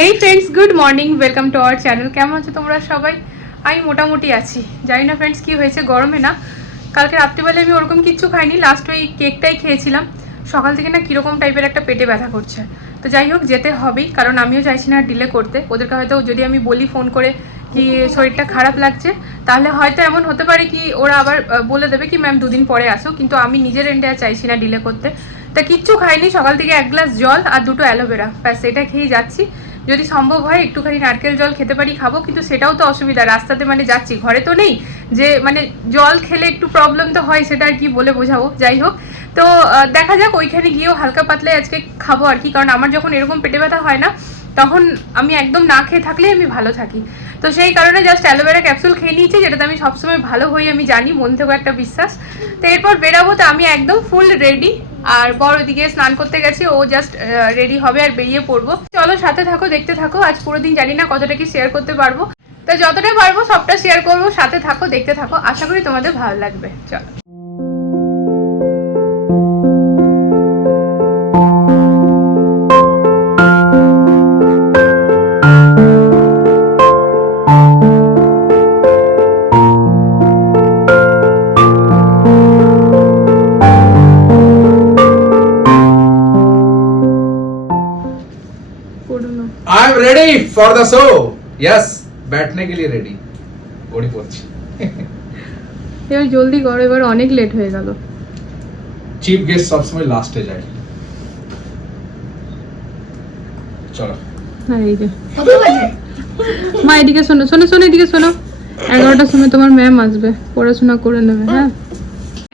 Hey friends good morning welcome to our channel কেমন আছো তোমরা সবাই? আমি মোটামুটি আছি। জানি না ফ্রেন্ডস কি হয়েছে, গরমে না। কালকে রাত্রিবেলা আমি ওরকম কিচ্ছু খাইনি। লাস্ট ওই কেকটাই খেয়েছিলাম। সকাল থেকে না কীরকম টাইপের একটা পেটে ব্যথা করছে। তো যাই হোক, যেতে হবেই। কারণ আমিও চাইছি না ডিলে করতে। ওদেরকে হয়তো যদি আমি বলি ফোন করে কি শরীরটা খারাপ লাগছে, তাহলে হয়তো এমন হতে পারে কি ওরা আবার বলে দেবে কি ম্যাম দুদিন পরে আসো। কিন্তু আমি নিজের এন্ডে আর চাইছি না ডিলে করতে। তা কিচ্ছু খাইনি। সকাল থেকে এক গ্লাস জল আর দুটো অ্যালোভেরা ব্যাস, এটা খেয়ে যাচ্ছি। যদি সম্ভব হয় একটুখানি নারকেল জল খেতে পারি, খাব, কিন্তু সেটাও তো অসুবিধা। রাস্তাতে মানে যাচ্ছি, ঘরে তো নেই। যে মানে জল খেলে একটু প্রবলেম তো হয়, সেটা আর কি বলে বোঝাবো। যাই হোক, তো দেখা যাক, ওইখানে গিয়েও হালকা পাতলায় আজকে খাব আর কি। কারণ আমার যখন এরকম পেটে ব্যথা হয় না, তখন আমি একদম না খেয়ে থাকলেই আমি ভালো থাকি। তো সেই কারণে জাস্ট অ্যালোভেরা ক্যাপসুল খেয়ে নিয়েছি, যেটাতে আমি সবসময় ভালো হই, আমি জানি, মন থেকেও একটা বিশ্বাস। তো এরপর বেরাবো, তো আমি একদম ফুল রেডি আর বড় ওইদিকে স্নান করতে গেছে, ও জাস্ট রেডি হবে আর বেরিয়ে পড়ব। চলো সাথে থাকো, দেখতে থাকো, আজ পুরো দিন জানি না কতটা কি শেয়ার করতে পারব। তা যতটা পারব সবটা শেয়ার করব, সাথে থাকো, দেখতে থাকো, আশা করি তোমাদের ভালো লাগবে। চলো। फॉर द शो यस बैठने के लिए रेडी ঘড়ি পড়ছি এবার জলদি করো এবার অনেক লেট হয়ে গেল চিফ গেস্ট সবসময় লাস্টে যায় চলো হ্যাঁ এই যে মা এদিকে শোনো শোনো শোনো এদিকে শোনো এগারোটার সময় তোমার ম্যাম আসবে পড়াশোনা করে নেবে হ্যাঁ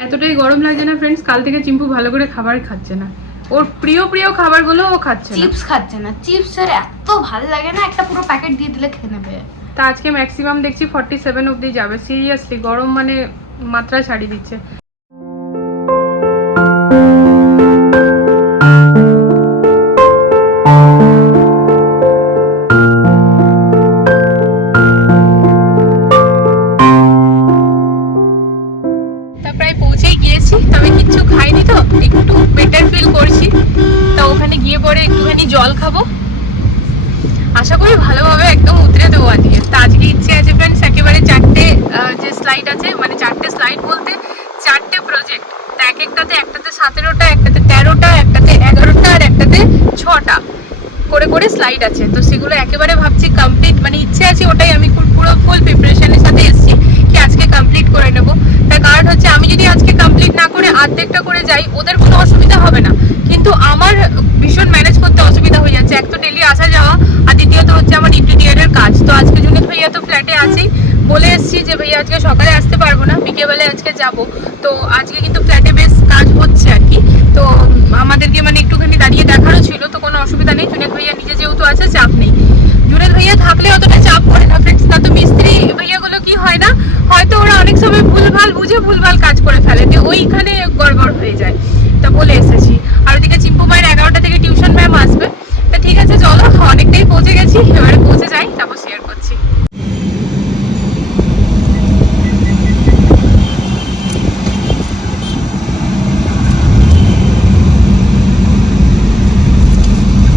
এতটাই গরম লাগছে না ফ্রেন্ডস কাল থেকে চিম্পু ভালো করে খাবার খাচ্ছে না ওর প্রিয় প্রিয় খাবারগুলো ও খাচ্ছে না চিপস খাচ্ছে না চিপসের এত ভালো লাগে না, একটা পুরো প্যাকেট দিয়ে দিলে খেয়ে নেবে। তা আজকে ম্যাক্সিমাম দেখছি ফর্টি সেভেন অবধি যাবে। সিরিয়াসলি গরম মানে মাত্রা ছাড়িয়ে দিচ্ছে। স্লাইড আছে মানে চারটে স্লাইড বলতে চারটে প্রজেক্ট তা এক একটাতে একটাতে সতেরোটা, একটাতে তেরোটা, একটাতে এগারোটা, আর একটাতে ছটা করে করে স্লাইড আছে। তো সেগুলো একেবারে ভাবছি কমপ্লিট মানে ইচ্ছে আছে ওটাই আমি পুরো ফুল প্রিপারেশনের সাথে এসেছি কি আজকে কমপ্লিট করে নেব। তার কারণ হচ্ছে আমি যদি আজকে কমপ্লিট না করে আর্ধেকটা করে যাই, ওদের কোনো অসুবিধা হবে না। কিন্তু আমার ভীষণ ম্যানেজ করতে অসুবিধা হয়ে যাচ্ছে। এক তো ডেলি আসা যাওয়া, আর দ্বিতীয়ত হচ্ছে আমার ইন্টেরিয়ারের কাজ। তো আজকে জুনিত ভাইয়া তো ফ্ল্যাটে আছেই বলে এসেছি যে ভাইয়া আজকে সকালে আসতে পারব না, বিকেলবেলায় আজকে যাব। তো আজকে কিন্তু ফ্ল্যাটে বেশ কাজ হচ্ছে আর কি। তো আমাদেরকে মানে একটুখানি দাঁড়িয়ে দেখারও ছিল, তো কোনো অসুবিধা নেই। জুনেদ ভাইয়া নিজে যেহেতু আছে, চাপ নেই। জুনেদ ভাইয়া থাকলে অতটা চাপ পড়ে না ফ্রেন্ডস না তো মিস্ত্রি ভাইয়াগুলো কি হয় না, হয়তো ওরা অনেক সময় ভুলভাল বুঝে ভুলভাল কাজ করে ফেলে তো ওইখানে গড়বড় হয়ে যায়। তা বলে এসেছি। আর ওদিকে চিম্পু মায়ের এগারোটা থেকে টিউশন ম্যাম আসবে তা ঠিক আছে চলো অনেকটাই পৌঁছে গেছি এবারে পৌঁছে যাই তারপর শেয়ার করছি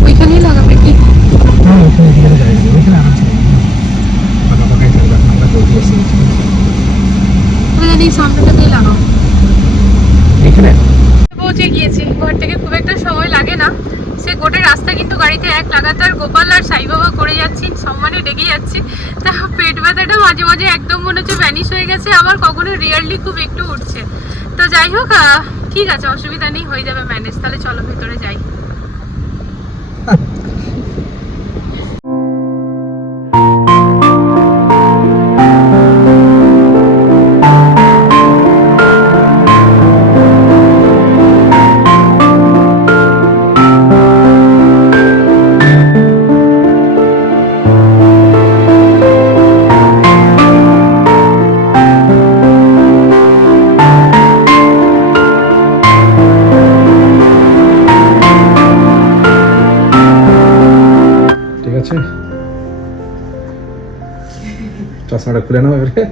ওইখানেই লাগাবে কি তাহলে এই সামনেটাতেই লাগাও পৌঁছে গিয়েছি। ঘর থেকে খুব একটা সময় লাগে না। সে গোটা রাস্তা কিন্তু গাড়িতে এক লাগাতার গোপাল আর সাই বাবা করে যাচ্ছি, সম্মানে ডেকে যাচ্ছি। তা পেট ব্যথাটা মাঝে মাঝে একদম মনে হচ্ছে ভ্যানিশ হয়ে গেছে, আবার কখনো রিয়ারলি খুব একটু উঠছে। তো যাই হোক ঠিক আছে, অসুবিধা নেই, হয়ে যাবে ম্যানেজ তাহলে চলো, ভেতরে যাই। আছে? চশমাটা খুলে নাও এবারে।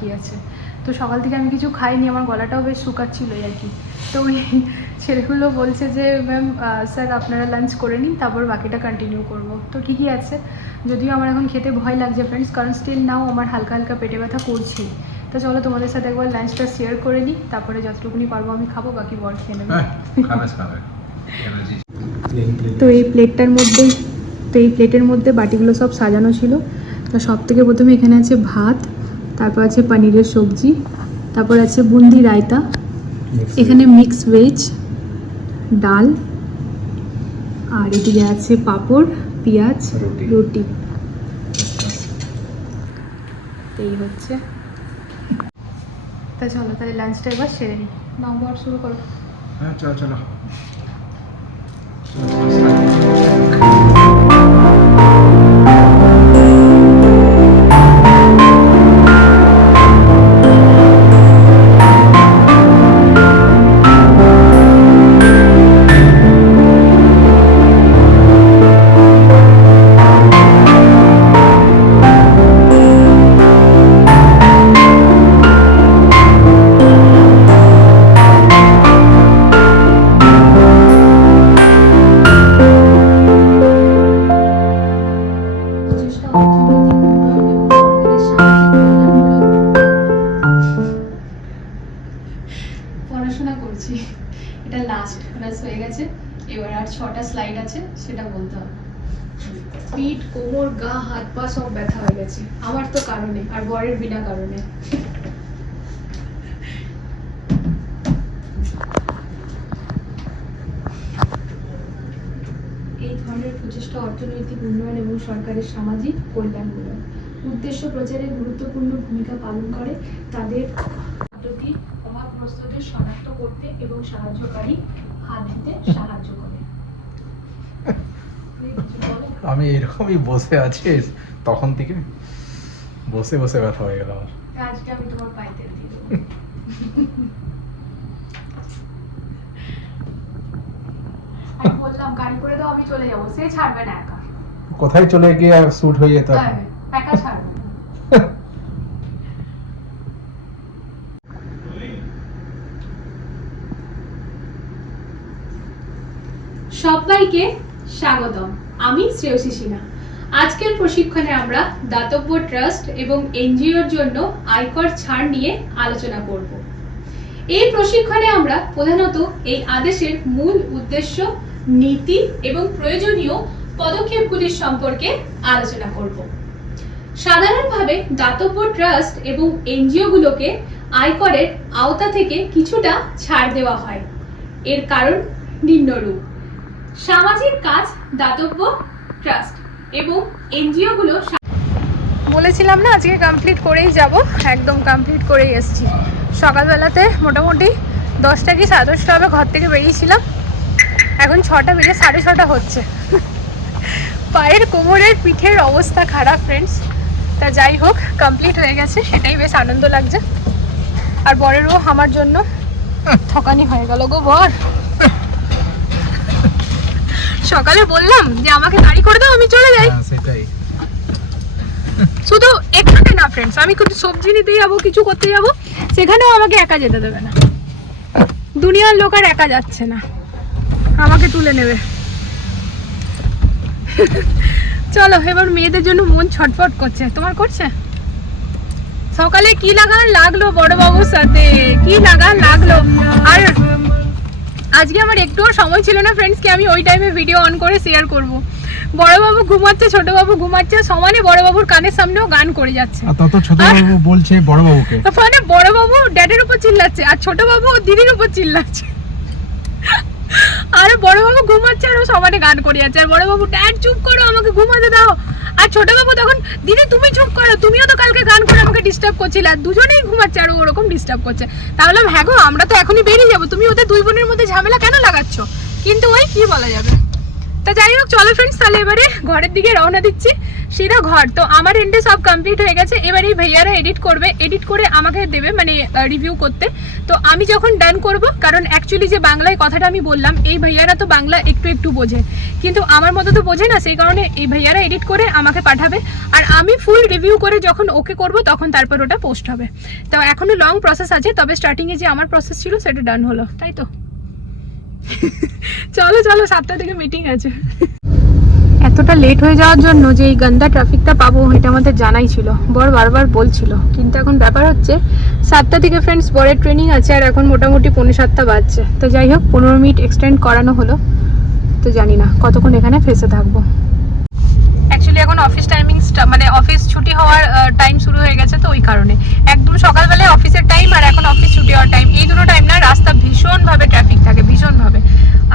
বাকি আছে। তো সকাল থেকে আমি কিছু খাইনি আমার গলাটাও বেশ শুকাচ্ছিল আর কি। তো ওই ছেলেগুলো বলছে যে ম্যাম স্যার আপনারা লাঞ্চ করে নিন তারপর বাকিটা কন্টিনিউ করব। তো ঠিকই আছে। যদিও আমার এখন খেতে ভয় লাগছে ফ্রেন্ডস কারণ স্টিল নাও আমার হালকা হালকা পেটে ব্যথা করছি তো চলো তোমাদের সাথে একবার লাঞ্চটা শেয়ার করে নিই তারপরে যতটুকুনি পারব আমি খাব বাকি বর খেয়ে নেবে। হ্যাঁ তো এই প্লেটটার মধ্যেই তো এই প্লেটের মধ্যে বাটিগুলো সব সাজানো ছিল। তো সব থেকে প্রথমে এখানে আছে ভাত তারপর আছে পনিরের সবজি তারপর আছে বুন্দি রায়তা এখানে মিক্স ভেজ ডাল আর এদিকে আছে পাঁপড় পেঁয়াজ রুটি। এই হচ্ছে। তা চলো তাহলে লাঞ্চটা এবার সেরে নিই নম্বর শুরু করো। হ্যাঁ চলো চলো। আর বরের বিনা কারণে। এই ধরনের প্রচেষ্টা অর্থনৈতিক উন্নয়ন এবং সরকারের সামাজিক কল্যাণমূলক উদ্দেশ্য প্রচারে গুরুত্বপূর্ণ ভূমিকা পালন করে, তাদের পদ্ধতি অভাবগ্রস্তদের শনাক্ত করতে এবং সাহায্যকারী হাত দিতে সাহায্য করে। আমি এরকমই বসে আছি তখন থেকে। বসে বসে ব্যথা হয়ে গেল আমার। আজকে আমি তোমার দিয়ে দেবো। আমি বললাম গাড়ি করে দাও আমি চলে যাব। সে ছাড়বে না একা। কোথায় চলে গিয়ে শুট হয়ে যেত হ্যাঁ, একা ছাড়বে। সবাইকে স্বাগতম। আমি শ্রেয়সী সিনহা। আজকের প্রশিক্ষণে আমরা দাতব্য ট্রাস্ট এবং এনজিওর জন্য আয়কর ছাড় নিয়ে আলোচনা করব। এই প্রশিক্ষণে আমরা প্রধানত এই আদেশের মূল উদ্দেশ্য, নীতি এবং প্রয়োজনীয় পদক্ষেপগুলির সম্পর্কে আলোচনা করব। সাধারণভাবে দাতব্য ট্রাস্ট এবং এনজিওগুলোকে আয়করের আওতা থেকে কিছুটা ছাড় দেওয়া হয়। এর কারণ নিম্নরূপ। সামাজিক কাজ দাতব্য ট্রাস্ট। এবং এনজিওগুলো বলেছিলাম না আজকে কমপ্লিট করেই যাব একদম কমপ্লিট করেই এসেছি। সকালবেলাতে মোটামুটি দশটা কি সাড়ে দশটা হবে ঘর থেকে বেরিয়েছিলাম। এখন ছটা বেজে সাড়ে ছটা হচ্ছে। পায়ের কোমরের পিঠের অবস্থা খারাপ ফ্রেন্ডস তা যাই হোক কমপ্লিট হয়ে গেছে সেটাই বেশ আনন্দ লাগছে। আর বরেরও আমার জন্য ঠকানি হয়ে গেল গো বর। সকালে বললাম যে আমাকে গাড়ি করে দাও আমি চলে যাই। হ্যাঁ, সেটাই। শুধু এখানে না ফ্রেন্ডস আমি কিছু সবজি নিতে যাব কিছু করতে যাব সেখানেও আমাকে একা যেতে দেবে না। দুনিয়ার লোক আর একা যাচ্ছে না। আমাকে তুলে নেবে। চলো এবার মেয়েদের জন্য মন ছটফট করছে। তোমার করছে? সকালে কি লাগান লাগল বড় বাবুর সাথে? কি লাগান লাগল? আর আজকে আমার একটুও সময় ছিল না ফ্রেন্ডস কে আমি ওই টাইমে ভিডিও অন করে শেয়ার করব। বড়বাবু ঘুমাচ্ছে ছোটবাবু ঘুমাচ্ছে সমানে বড়বাবুর কানের সামনেও গান করে যাচ্ছে। আর তত ছোট বাবু বলছে বড় বাবুকে মানে বড়বাবু ড্যাডের উপর চিল্লাচ্ছে আর ছোটবাবু বাবু দিদির উপর চিল্লাচ্ছে। বড়বাবু ঘুমাচ্ছে আর ও সবারে গান করে যাচ্ছে আর বড়বাবু, ড্যাড, চুপ করো, আমাকে ঘুমাতে দাও। আর ছোটবাবু তখন, দিদি, তুমি চুপ করো, তুমিও তো কালকে গান করে আমাকে ডিস্টার্ব করছিলে। আর দুজনেই ঘুমাচ্ছে আর ওরকম ডিস্টার্ব করছে। তাহলে হ্যাঁ গো, আমরা তো এখনই বেরিয়ে যাব। তুমি ওদের দুই বোনের মধ্যে ঝামেলা কেন লাগাচ্ছ? কিন্তু ওই কি বলা যাবে? তো যাই হোক, চলো ফ্রেন্ডস তাহলে এবারে ঘরের দিকে রওনা দিচ্ছি। সিধা ঘর, তো আমার এন্ডে সব কমপ্লিট হয়ে গেছে। এবারে এই ভাইয়ারা এডিট করবে এডিট করে আমাকে দেবে মানে রিভিউ করতে। তো আমি যখন ডান করব, কারণ অ্যাকচুয়ালি যে বাংলায় কথাটা আমি বললাম, এই ভাইয়ারা তো বাংলা একটু একটু বোঝে। কিন্তু আমার মতো তো বোঝে না, সেই কারণে এই ভাইয়ারা এডিট করে আমাকে পাঠাবে। আর আমি ফুল রিভিউ করে যখন ওকে করব, তখন তারপর ওটা পোস্ট হবে। তো এখনও লং প্রসেস আছে, তবে স্টার্টিংয়ে যে আমার প্রসেস ছিল, সেটা ডান হলো। তাই তো? চলো চলো সাতটা থেকে মিটিং আছে। এতটা লেট হয়ে যাওয়ার জন্য যে এই গন্দা ট্রাফিকটা পাবো, এটা আমাদের জানাই ছিল। বর বারবার বলছিল। কিন্তু এখন ব্যাপার হচ্ছে, সাতটা থেকে ফ্রেন্ডস বরের ট্রেনিং আছে আর এখন মোটামুটি পনেরো সাতটা বাজছে। তো যাই হোক, পনেরো মিনিট এক্সটেন্ড করানো হলো। তো জানি না, কতক্ষণ এখানে ফেসে থাকব। এখন অফিস টাইমিং মানে অফিস ছুটি হওয়ার টাইম শুরু হয়ে গেছে তো ওই কারণে। একদম সকালবেলায় অফিসের টাইম আর এখন অফিস ছুটি হওয়ার টাইম এই দুটো টাইম না, রাস্তা ভীষণভাবে ট্রাফিক থাকে, ভীষণভাবে।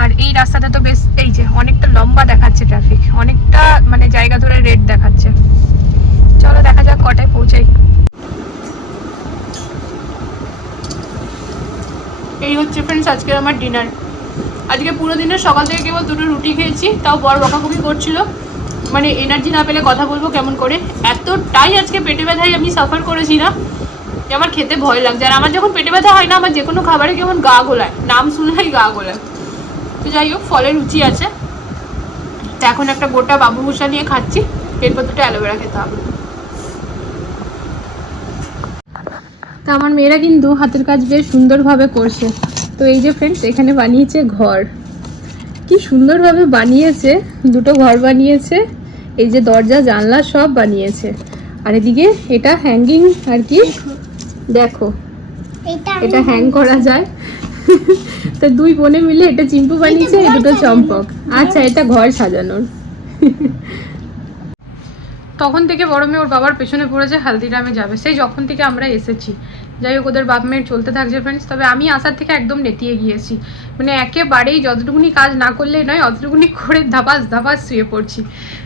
আর এই রাস্তাটা তো বেশ, এই যে অনেকটা লম্বা দেখাচ্ছে ট্রাফিক অনেকটা মানে জায়গা ধরে রেড দেখাচ্ছে। চলো দেখা যাক কটায় পৌঁছাই। এই হচ্ছে ফ্রেন্ডস আজকের আমার ডিনার আজকে পুরো দিনের সকাল থেকে কেবল দুটো রুটি খেয়েছি, তাও বড় বকাবকি করছিল। মানে এনার্জি না পেলে কথা বলব কেমন করে? এতটাই আজকে পেটে ব্যথায় আমি সাফার করেছি না, যে আমার খেতে ভয় লাগছে। আর আমার যখন পেটে ব্যথা হয় না, আমার যে কোনো খাবারে কেমন গা গোলায়, নাম শুনলেই গা গোলায়। তো যাই হোক ফলের রুচি আছে। তো এখন একটা গোটা বাবু ভূষা নিয়ে খাচ্ছি, এরপর দুটো অ্যালোভেরা খেতে হবে। তা আমার মেয়েরা কিন্তু হাতের কাজ বেশ সুন্দরভাবে করছে। তো এই যে ফ্রেন্ডস এখানে বানিয়েছে ঘর। কি সুন্দরভাবে বানিয়েছে, দুটো ঘর বানিয়েছে। এই যে দরজা জানলা সব বানিয়েছে। আর এদিকে এটা হ্যাঙ্গিং আর কি? দেখো। এটা হ্যাং করা যায়। তো দুই বোনে মিলে এটা চিম্পু বানিয়েছে এই দুটো চম্পক। আচ্ছা এটা ঘর সাজানোর। তখন থেকে বড় মেয়ে ওর বাবার পেছনে পড়েছে হালদিরামে যাবে। সেই যখন থেকে আমরা এসেছি। যাই হোক ওদের বাপ মেয়ের চলতে থাকছে ফ্রেন্ডস তবে আমি আসার থেকে একদম নেতিয়ে গিয়েছি। মানে একেবারেই যতটুকুনি কাজ না করলেই নয় অতটুকুনি করে ধাপাস ধাপাস শুয়ে পড়ছি।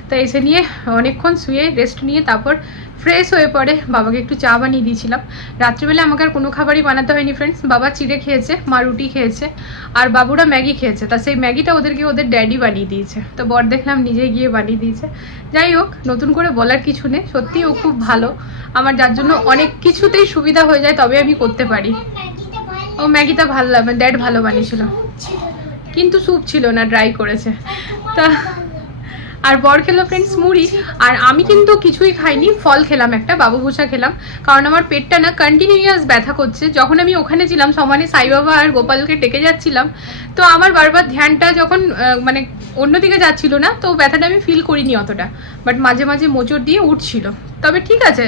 তো এসে নিয়ে অনেকক্ষণ শুয়ে রেস্ট নিয়ে তারপর ফ্রেশ হয়ে পড়ে। বাবাকে একটু চা বানিয়ে দিয়েছিলাম। রাত্রিবেলা আমাকে আর কোনো খাবারই বানাতে হয়নি ফ্রেন্ডস বাবা চিড়ে খেয়েছে, মা রুটি খেয়েছে, আর বাবুরা ম্যাগি খেয়েছে। তা সেই ম্যাগিটা ওদেরকে ওদের ড্যাডি বানিয়ে দিয়েছে। তো বর দেখলাম নিজে গিয়ে বানিয়ে দিয়েছে। যাই হোক, নতুন করে বলার কিছু নেই। সত্যিই ও খুব ভালো। আমার যার জন্য অনেক কিছুতেই সুবিধা হয়ে যায়, তবে আমি করতে পারি। ও ম্যাগিটা ভালো লাগে ড্যাড ভালো বানিয়েছিল। কিন্তু স্যুপ ছিল না ড্রাই করেছে। তা আর বর খেলো ফ্রেন্ডস মুড়ি। আর আমি কিন্তু কিছুই খাইনি, ফল খেলাম একটা বাবু ভুষা খেলাম। কারণ আমার পেটটা না কন্টিনিউয়াস ব্যথা করছে। যখন আমি ওখানে ছিলাম, সমানে সাইবাবা আর গোপালকে ডেকে যাচ্ছিলাম, তো আমার বারবার ধ্যানটা যখন মানে অন্যদিকে যাচ্ছিল না, তো ব্যথাটা আমি ফিল করিনি অতটা। বাট মাঝে মাঝে মোচড় দিয়ে উঠছিল। তবে ঠিক আছে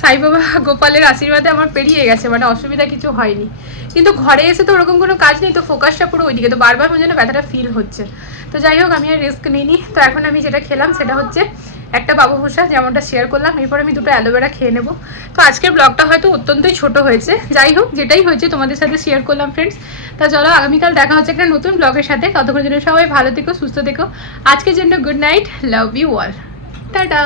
সাইবাবা গোপালের আশীর্বাদে আমার পেরিয়ে গেছে মানে অসুবিধা কিছু হয়নি। কিন্তু ঘরে এসে তো ওরকম কোনো কাজ নেই, তো ফোকাসটা পুরো ওইদিকে, তো বারবার আমার না ব্যথাটা ফিল হচ্ছে। তো যাই হোক, আমি আর রিস্ক নিইনি। তো এখন আমি যেটা খেলাম সেটা হচ্ছে একটা বাবু ভূষা, যেমনটা শেয়ার করলাম। এরপর আমি দুটো অ্যালোভেরা খেয়ে নেব। তো আজকের ব্লগটা হয়তো অত্যন্তই ছোট হয়েছে। যাই হোক, যেটাই হয়েছে তোমাদের সাথে শেয়ার করলাম ফ্রেন্ডস তা চলো, আগামীকাল দেখা হচ্ছে একটা নতুন ব্লগের সাথে। ততক্ষণ জন্য সবাই ভালো থেকো, সুস্থ থেকো। আজকের জন্য good night love you all tata!